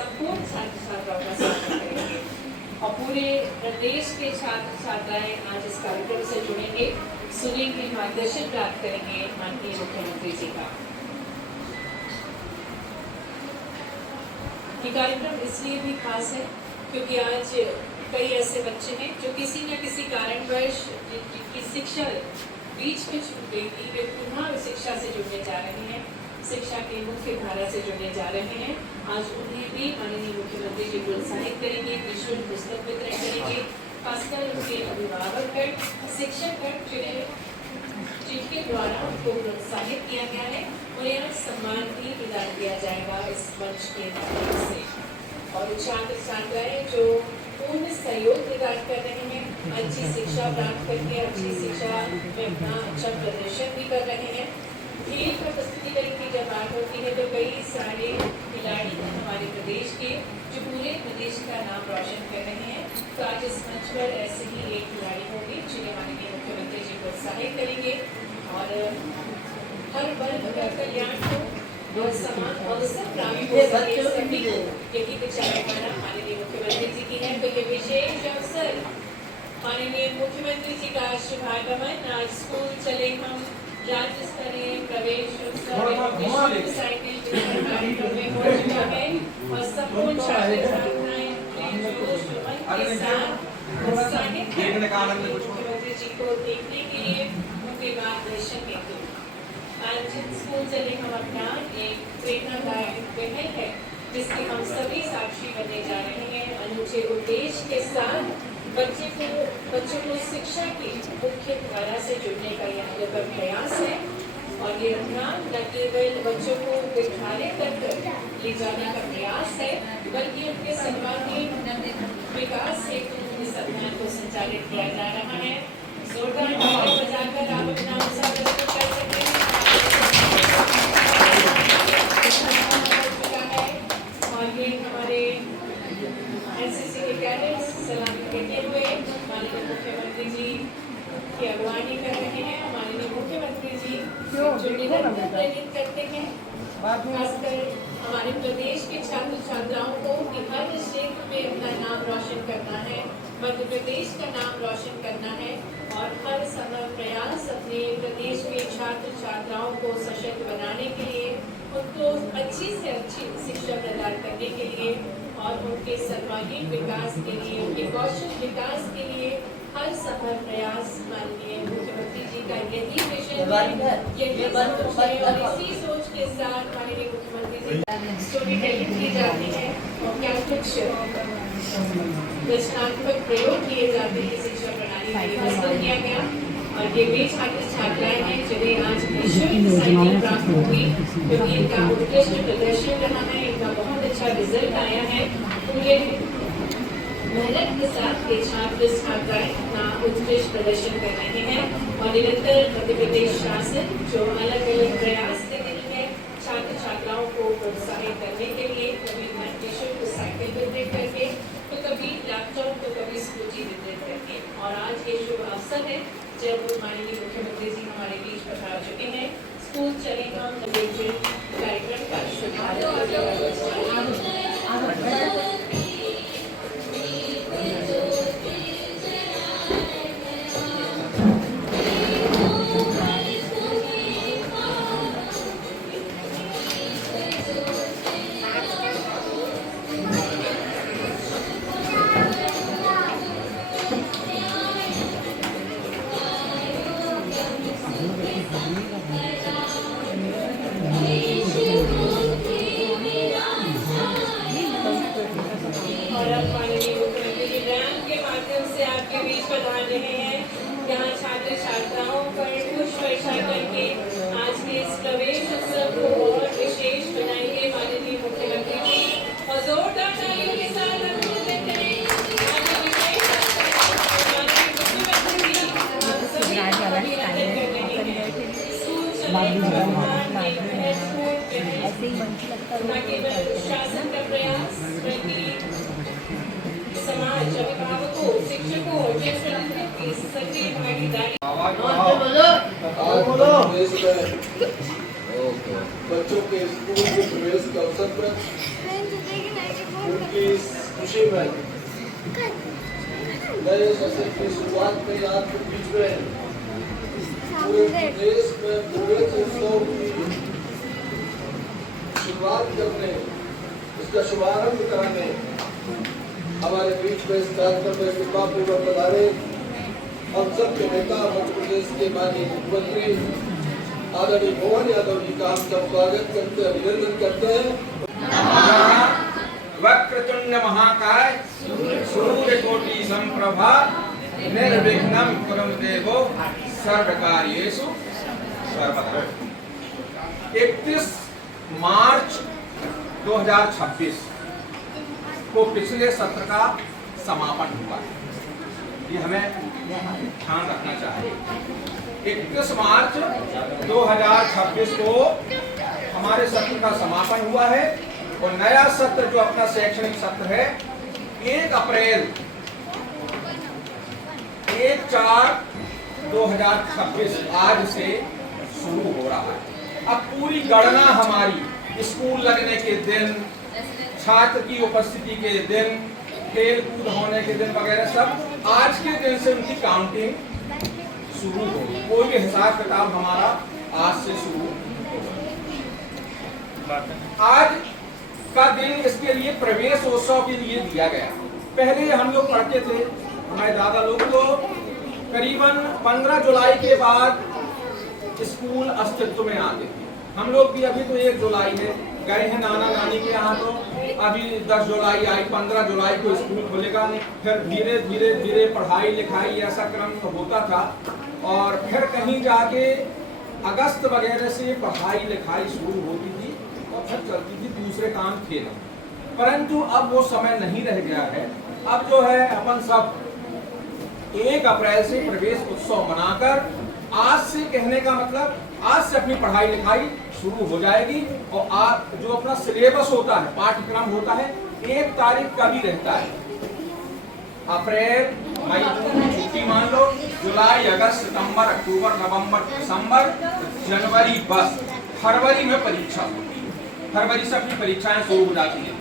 संपूर्ण छात्र छात्राओं का स्वागत करेंगे और पूरे प्रदेश के छात्र छात्राएं आज इस कार्यक्रम से जुड़ेंगे, सुनेंगे, मार्गदर्शन प्राप्त करेंगे माननीय मुख्यमंत्री जी का। ये कार्यक्रम इसलिए भी खास है क्योंकि आज कई ऐसे बच्चे हैं जो किसी न किसी कारणवश जिनकी शिक्षा बीच में छूट गई थी, वे पुनः शिक्षा से जुड़ने जा रहे हैं, शिक्षा की मुख्य धारा से जुड़ने जा रहे हैं। आज उन्हें भी माननीय मुख्यमंत्री जी प्रोत्साहित करेंगे, निःशुल्क पुस्तक वितरण करेंगे, खासकर उनके अभिभावक शिक्षक जिनके द्वारा उनको प्रोत्साहित किया गया है, उन्हें आज सम्मान भी प्रदान किया जाएगा इस मंच के माध्यम से। और छात्र छात्राएं जो पूर्ण सहयोग प्रदान कर रहे हैं, अच्छी शिक्षा प्राप्त करके अच्छी शिक्षा में अपना अच्छा प्रदर्शन भी कर रहे हैं। खेल का प्रस्तुतिकरण की जब बात होती है तो कई सारे खिलाड़ी हैं हमारे प्रदेश के जो पूरे प्रदेश का नाम रोशन कर रहे हैं। तो आज इस मंच पर ऐसे ही एक खिलाड़ी होंगे जिन्हें माननीय मुख्यमंत्री जी प्रोत्साहित करेंगे और हर वर्ग का कल्याण हो और समान अवसर प्राप्त हो सके सभी को, यही विचारधारा माननीय मुख्यमंत्री जी की है। तो ये विशेष अवसर माननीय मुख्यमंत्री जी का शुभागमन, आज स्कूल चले हम राज्य स्तरीय प्रवेश साइकिल कार्यक्रम में हो चुका है और संपूर्ण छात्र छात्राएं के साथ उत्साहित मुख्यमंत्री जी को देखने के लिए, उनके मार्गदर्शन के लिए। आज स्कूल चले हम अभियान एक प्रेरणादायक पहल है जिसके हम सभी साक्षी बनने जा रहे हैं। अनूठे उद्देश्य के साथ बच्चों को शिक्षा की मुख्य धारा से जुड़ने का यह निरंतर प्रयास है और ये अभियान न केवल बच्चों को विद्यालय तक ले जाने का प्रयास है बल्कि उनके सर्वांगीण विकास हेतु इस अभियान को संचालित किया जा रहा है। जोरदार ताली बजाकर आप अपना उत्साह प्रकट कर सकते हैं। और ये हमारे एनसीसी के कैडेट्स सलामी देते हुए माननीय मुख्यमंत्री जी की अगवानी कर रहे हैं। माननीय मुख्यमंत्री जी जो निरंतर प्रेरित करते हैं खासकर हमारे प्रदेश के छात्र छात्राओं को कि हर क्षेत्र में अपना नाम रोशन करना है, मध्य प्रदेश का नाम रोशन करना है और हर संभव प्रयास अपने प्रदेश के छात्र छात्राओं को सशक्त बनाने के लिए, उनको अच्छी से अच्छी शिक्षा प्रदान करने के लिए और उनके सर्वांगीण विकास के लिए, उनके कौशल विकास के लिए हर संभव प्रयास माननीय मुख्यमंत्री जी का यही विजन है, यही सोच है और इसी सोच के साथ माननीय मुख्यमंत्री जी स्टोरी टेलिंग की जाती है और क्या कुछ रचनात्मक प्रयोग किए जाते हैं शिक्षा प्रणाली में प्रस्तुत किया गया। और ये वे छात्र छात्राएं हैं जिन्हें आज निःशुल्क साइकिल प्राप्त हुई क्योंकि इनका उत्कृष्ट प्रदर्शन रहा है, इनका बहुत अच्छा रिजल्ट आया है। पूरे मेहनत के साथ ये छात्र छात्राएं अपना उत्कृष्ट प्रदर्शन कर रहे हैं और निरंतर मध्य प्रदेश शासन जो अलग अलग प्रयास कर रही है छात्र छात्राओं को प्रोत्साहित करने के लिए, कभी निःशुल्क साइकिल वितरित करके तो कभी लैपटॉप तो कभी स्कूटी वितरित करके। और आज ये शुभ अवसर है जब माननीय मुख्यमंत्री जी हमारे बीच पधार चुके हैं। स्कूल चले हम कार्यक्रम का शुभारंभ छात्र छात्राओं पर पुष्प वर्षा करके आज के इस प्रवेश उत्सव को और विशेष बनाएंगे माननीय मुख्यमंत्री जी और जोरदार तालियों के साथ अभिनंदन करें। शासन का प्रयास बल्कि समाज, अभिभावकों, शिक्षकों, जनसाधारण की सक्रिय भागीदारी बच्चों के स्कूल के प्रवेश के अवसर पर उनकी इस खुशी में नए सत्र की शुरुआत में आपके बीच में पूरे प्रदेश में प्रवेश उत्सव की शुरुआत करने, इसका शुभारंभ कराने हमारे बीच में इस कार्यक्रम में कृपापूर्वक पधारे हम सबके नेता मध्य प्रदेश के माननीय मुख्यमंत्री आदरणीय मोहन यादव जी का हम सब स्वागत करते हैं, अभिनंदन करते हैं। वक्रतुंड महाकाय सूर्यकोटि संप्रभा निर्विघ्नं कुरु देवो सर्वकार्येषु सर्वदा। 31 मार्च 2026 को पिछले सत्र का समापन हुआ है, ये हमें ध्यान रखना चाहिए। 31 मार्च 2026 को हमारे सत्र का समापन हुआ है और नया सत्र जो अपना शैक्षणिक सत्र है 1 अप्रैल 1/4/2026 आज से शुरू हो रहा है। अब पूरी गणना हमारी स्कूल लगने के दिन, छात्र की उपस्थिति के दिन, खेल कूद होने के दिन वगैरह सब आज के दिन से उनकी काउंटिंग शुरू होगी। कोई भी हिसाब किताब हमारा आज से शुरू होगा। आज का दिन इसके लिए प्रवेश उत्सव के लिए दिया गया। पहले हम लोग पढ़ते थे, हमारे दादा लोग तो करीबन 15 जुलाई के बाद स्कूल अस्तित्व में आते थे। हम लोग भी अभी तो 1 जुलाई है, गए हैं नाना नानी के यहाँ, तो अभी 10 जुलाई आई, 15 जुलाई को स्कूल खुलेगा। फिर धीरे धीरे धीरे पढ़ाई लिखाई ऐसा क्रम तो होता था और फिर कहीं जाके अगस्त वगैरह से पढ़ाई लिखाई शुरू होती थी और फिर चलती थी, दूसरे काम थे ना। परंतु अब वो समय नहीं रह गया है। अब जो है अपन सब 1 अप्रैल से प्रवेश उत्सव मनाकर आज से, कहने का मतलब आज से अपनी पढ़ाई लिखाई शुरू हो जाएगी। और आज जो अपना सिलेबस होता है, पाठ्यक्रम होता है, 1 तारीख का भी रहता है। अप्रैल मई जून छुट्टी मान लो, जुलाई अगस्त सितंबर अक्टूबर नवंबर दिसंबर जनवरी बस, फरवरी में परीक्षा होती है। फरवरी से अपनी परीक्षाएं शुरू हो जाती हैं।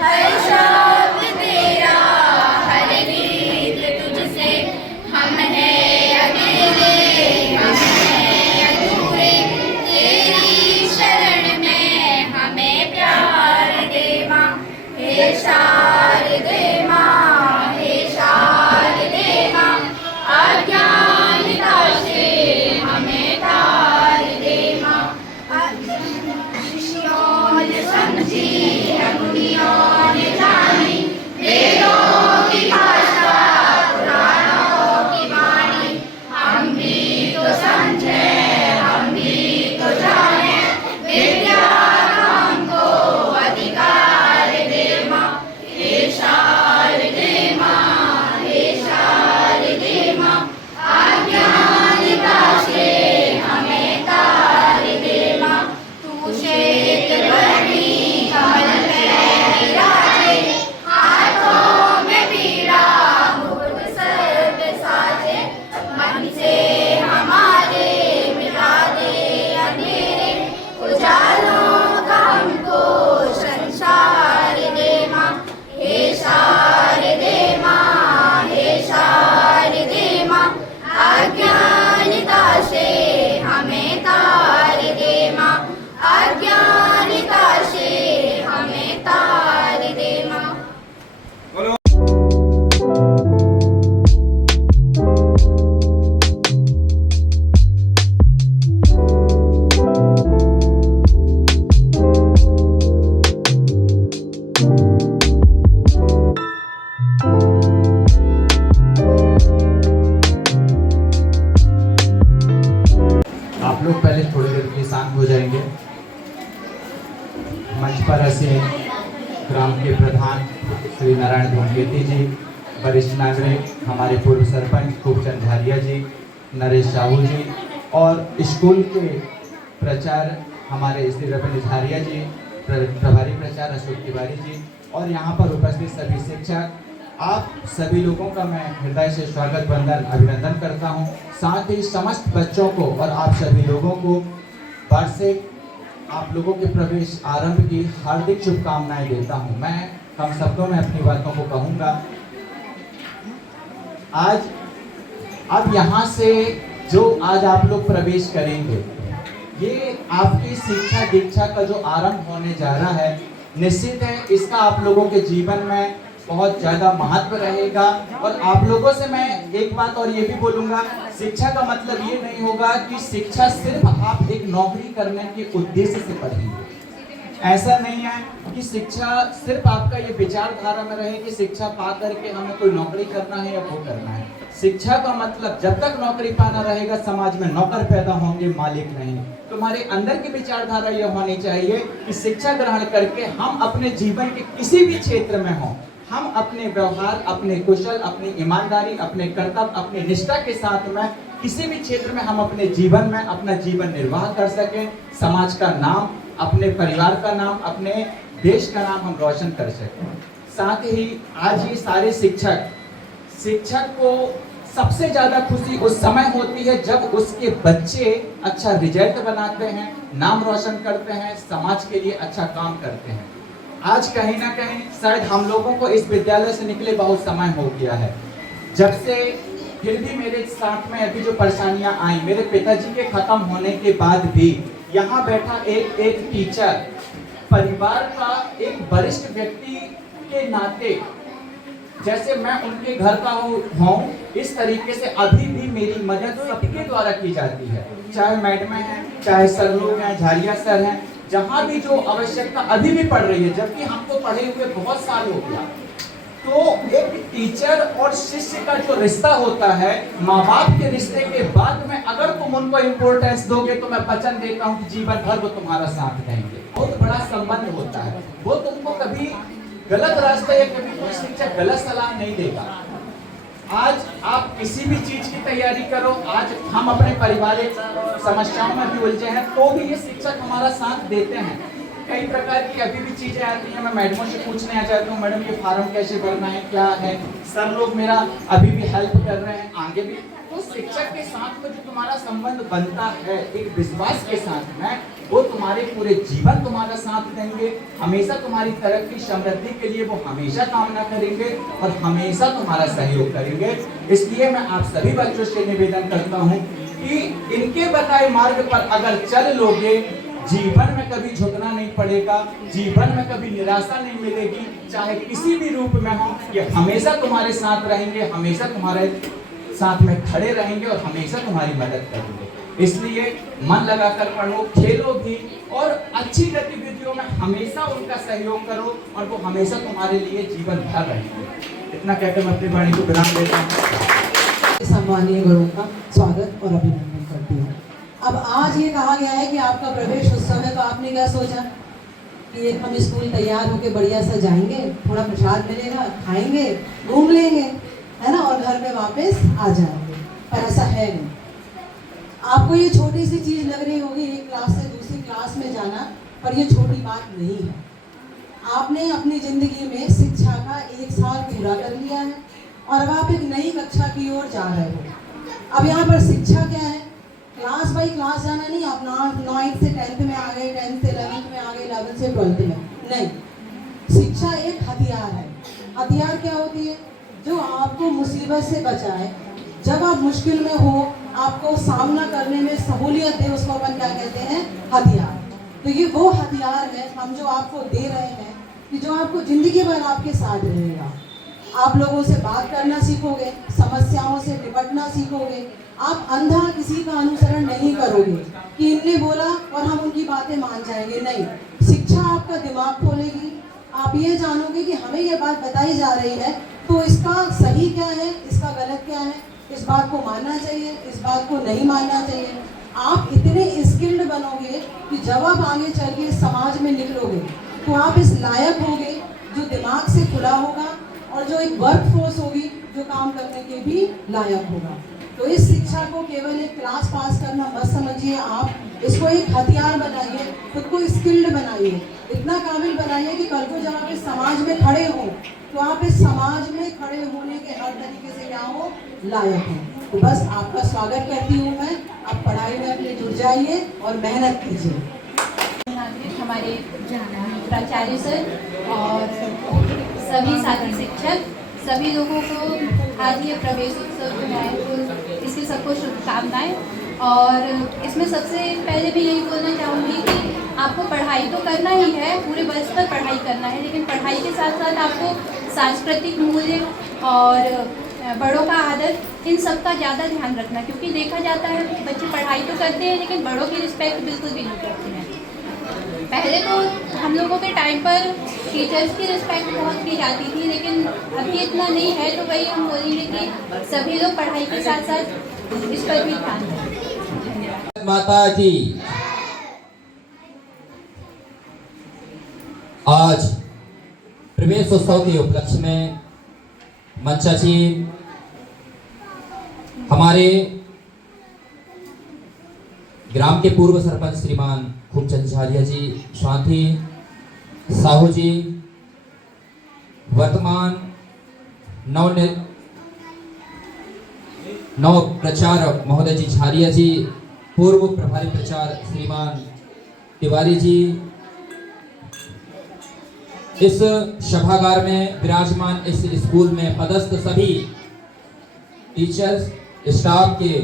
हर शब्द तेरा, हर गीत तुझसे आप लोग पहले थोड़ी देर के लिए शांत हो जाएंगे। मंच पर ऐसे ग्राम के प्रधान श्री नारायण धूमकेती जी, वरिष्ठ नागरिक हमारे पूर्व सरपंच खूबचंद झारिया जी, नरेश साहू जी और स्कूल के प्राचार्य हमारे श्री रविंद्र झारिया जी, प्रभारी प्राचार्य अशोक तिवारी जी और यहाँ पर उपस्थित सभी शिक्षक, आप सभी लोगों का मैं हृदय से स्वागत वंदन अभिनंदन करता हूँ। साथ ही समस्त बच्चों को और आप सभी लोगों को वार्षिक आप लोगों के प्रवेश आरंभ की हार्दिक शुभकामनाएं देता हूँ। मैं कम शब्दों में अपनी बातों को कहूँगा। आज अब यहाँ से जो आज आप लोग प्रवेश करेंगे, ये आपकी शिक्षा दीक्षा का जो आरंभ होने जा रहा है, निश्चित है इसका आप लोगों के जीवन में बहुत ज़्यादा महत्व रहेगा। और आप लोगों से मैं एक बात और ये भी बोलूँगा, शिक्षा का मतलब ये नहीं होगा कि शिक्षा सिर्फ आप एक नौकरी करने के उद्देश्य से पढ़ेंगे। ऐसा नहीं है कि शिक्षा सिर्फ आपका ये विचारधारा में रहे कि शिक्षा पा करके हमें कोई नौकरी करना है या वो करना है। शिक्षा का मतलब जब तक नौकरी पाना रहेगा, समाज में नौकर पैदा होंगे, मालिक नहीं। तुम्हारे अंदर की विचारधारा ये होनी चाहिए कि शिक्षा ग्रहण करके हम अपने जीवन के किसी भी क्षेत्र में हों, हम अपने व्यवहार, अपने कुशल, अपनी ईमानदारी, अपने कर्तव्य, अपनी निष्ठा के साथ में किसी भी क्षेत्र में हम अपने जीवन में अपना जीवन निर्वाह कर सकें, समाज का नाम, अपने परिवार का नाम, अपने देश का नाम हम रोशन कर सकें। साथ ही आज ये सारे शिक्षक को सबसे ज़्यादा खुशी उस समय होती है जब उसके बच्चे अच्छा रिजल्ट बनाते हैं, नाम रोशन करते हैं, समाज के लिए अच्छा काम करते हैं। आज कहीं ना कहीं शायद हम लोगों को इस विद्यालय से निकले बहुत समय हो गया है, जब से फिर भी मेरे साथ में अभी जो परेशानियां आई, मेरे पिताजी के खत्म होने के बाद भी यहाँ बैठा एक टीचर, परिवार का एक वरिष्ठ व्यक्ति के नाते जैसे मैं उनके घर का हूँ, इस तरीके से अभी भी मेरी मदद सबके द्वारा की जाती है। चाहे मैडम हैं, चाहे सर लोग हैं, झारिया सर हैं, जहाँ भी जो आवश्यकता अभी भी पड़ रही है, जबकि हमको पढ़े हुए बहुत साल हो गया। तो एक टीचर और शिष्य का जो रिश्ता होता है, माँ बाप के रिश्ते के बाद में अगर तुम उनको इम्पोर्टेंस दोगे तो मैं वचन देता हूँ कि जीवन भर वो तुम्हारा साथ देंगे। बहुत बड़ा संबंध होता है, वो तुमको कभी गलत रास्ता या कभी कोई शिक्षक गलत सलाह नहीं देगा। आज आप किसी भी चीज की तैयारी करो, आज हम अपने पारिवारिक समस्याओं में भी उलझे हैं तो भी ये शिक्षक हमारा साथ देते हैं। कई प्रकार की अभी भी चीजें आती हैं, मैं मैडमों से पूछने आ जाता हूँ, मैडम ये फार्म कैसे भरना है, क्या है। सर लोग मेरा अभी भी हेल्प कर रहे हैं, आगे भी। तो शिक्षक के साथ में जो तुम्हारा संबंध बनता है एक विश्वास के साथ में, वो तुम्हारे पूरे जीवन तुम्हारा साथ देंगे, हमेशा तुम्हारी तरक्की समृद्धि के लिए वो हमेशा कामना करेंगे और हमेशा तुम्हारा सहयोग करेंगे। इसलिए मैं आप सभी बच्चों से निवेदन करता हूँ कि इनके बताए मार्ग पर अगर चल लोगे, जीवन में कभी झुकना नहीं पड़ेगा, जीवन में कभी निराशा नहीं मिलेगी, चाहे किसी भी रूप में हो, ये हमेशा तुम्हारे साथ रहेंगे, हमेशा तुम्हारे साथ में खड़े रहेंगे और हमेशा तुम्हारी मदद करेंगे। इसलिए मन लगाकर पढ़ो, खेलो भी और अच्छी गतिविधियों में हमेशा उनका सहयोग करो और वो हमेशा तुम्हारे लिए जीवन भर रहेंगे। इतना कहकर मैं अपनी वाणी को विराम देता हूँ। सम्मानीय गुरुओं का स्वागत और अभिनंदन करती हूँ। अब आज ये कहा गया है कि आपका प्रवेश उत्सव है, तो आपने क्या सोचा कि हम स्कूल तैयार होके बढ़िया से जाएंगे, थोड़ा प्रसाद मिलेगा, खाएंगे, घूम लेंगे, है ना, और घर में वापस आ जाएंगे। पर ऐसा है नहीं। आपको ये छोटी सी चीज़ लग रही होगी, एक क्लास से दूसरी क्लास में जाना, पर ये छोटी बात नहीं है। आपने अपनी ज़िंदगी में शिक्षा का 1 साल पूरा कर लिया है और अब आप एक नई कक्षा की ओर जा रहे हो। अब यहाँ पर शिक्षा क्या है? क्लास बाई क्लास जाना नहीं, आप 9th से 10th में आ गए, 10th से 11th में आ गए, 11th से 12th में नहीं। शिक्षा एक हथियार है। हथियार क्या होती है? जो आपको मुसीबत से बचाए, जब आप मुश्किल में हो, आपको सामना करने में सहूलियत दे, उसको अपन क्या कहते हैं? हथियार। तो ये वो हथियार है हम जो आपको दे रहे हैं कि जो आपको जिंदगी भर आपके साथ रहेगा। आप लोगों से बात करना सीखोगे, समस्याओं से निपटना सीखोगे। आप अंधा किसी का अनुसरण नहीं करोगे कि इनने बोला और हम उनकी बातें मान जाएंगे, नहीं। शिक्षा आपका दिमाग खोलेगी। आप ये जानोगे कि हमें ये बात बताई जा रही है, तो इसका सही क्या है, इसका गलत क्या है, इस बात को मानना चाहिए, इस बात को नहीं मानना चाहिए। आप इतने स्किल्ड बनोगे कि जब आप आगे चल के समाज में निकलोगे तो आप इस लायक होगे जो दिमाग से खुला होगा और जो एक वर्क फोर्स होगी जो काम करने के भी लायक होगा। तो इस शिक्षा को केवल एक क्लास पास करना मत समझिए, आप इसको एक हथियार बनाइए, खुद को स्किल्ड बनाइए, इतना काबिल बनाइए कि कल को जब आप इस समाज में खड़े हो तो आप इस समाज में खड़े होने के हर तरीके से क्या हो, लायक हो। तो बस आपका स्वागत करती हूँ मैं। आप पढ़ाई में अपने जुड़ जाइए और मेहनत कीजिए। हमारे प्राचार्य सर और सभी साथी शिक्षक, सभी लोगों को आज ये प्रवेश उत्सव जो है तो इसकी सबको शुभकामनाएं। और इसमें सबसे पहले भी यही बोलना चाहूँगी कि आपको पढ़ाई तो करना ही है, पूरे वर्ष तक पढ़ाई करना है, लेकिन पढ़ाई के साथ साथ आपको सांस्कृतिक मूल्य और बड़ों का आदर, इन सब का ज़्यादा ध्यान रखना। क्योंकि देखा जाता है बच्चे पढ़ाई तो करते हैं लेकिन बड़ों की रिस्पेक्ट बिल्कुल भी नहीं करते हैं। पहले तो हम लोगों के टाइम पर टीचर्स की रिस्पेक्ट बहुत की जाती थी, लेकिन अभी इतना नहीं है। तो वही हम बोलेंगे कि सभी लोग पढ़ाई के साथ साथ इस पर भी ध्यान दें। माता की आज प्रवेश उत्सव के उपलक्ष्य में मंचाची हमारे ग्राम के पूर्व सरपंच श्रीमान खूबचंद झारिया जी, स्वाति साहू जी, वर्तमान नव प्रचारक महोदय जी झारिया जी, पूर्व प्रभारी प्रचार श्रीमान तिवारी जी, इस सभागार में विराजमान इस स्कूल में पदस्थ सभी टीचर्स, स्टाफ के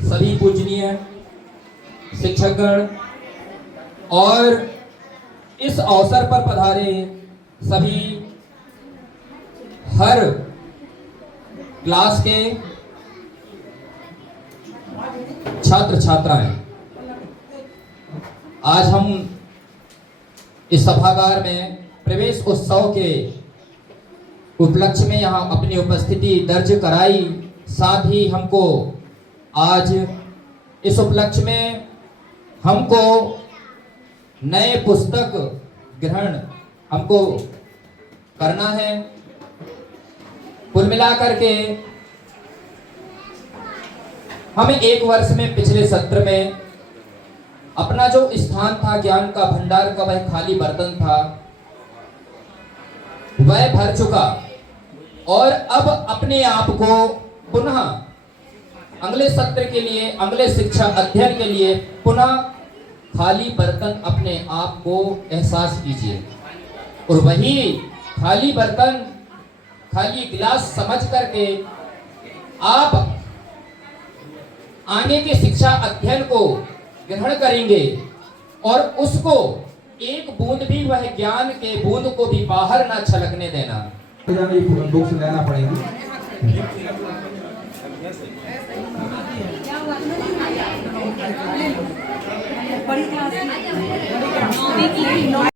सभी पूजनीय शिक्षकगण और इस अवसर पर पधारे सभी हर क्लास के छात्र छात्राएं, आज हम इस सभागार में प्रवेश उत्सव के उपलक्ष्य में यहाँ अपनी उपस्थिति दर्ज कराई। साथ ही हमको आज इस उपलक्ष्य में हमको नए पुस्तक ग्रहण हमको करना है। कुल मिलाकर के हमें एक वर्ष में पिछले सत्र में अपना जो स्थान था ज्ञान का भंडार का, वह खाली बर्तन था, वह भर चुका और अब अपने आप को पुनः अगले सत्र के लिए, अगले शिक्षा अध्ययन के लिए पुनः खाली बर्तन अपने आप को एहसास कीजिए और वही खाली बर्तन, खाली गिलास समझ करके आप आगे के शिक्षा अध्ययन को ग्रहण करेंगे और उसको एक बूंद भी, वह ज्ञान के बूंद को भी बाहर ना छलकने देना। बुक्स लेना पड़ेगी। बड़ी क्लास की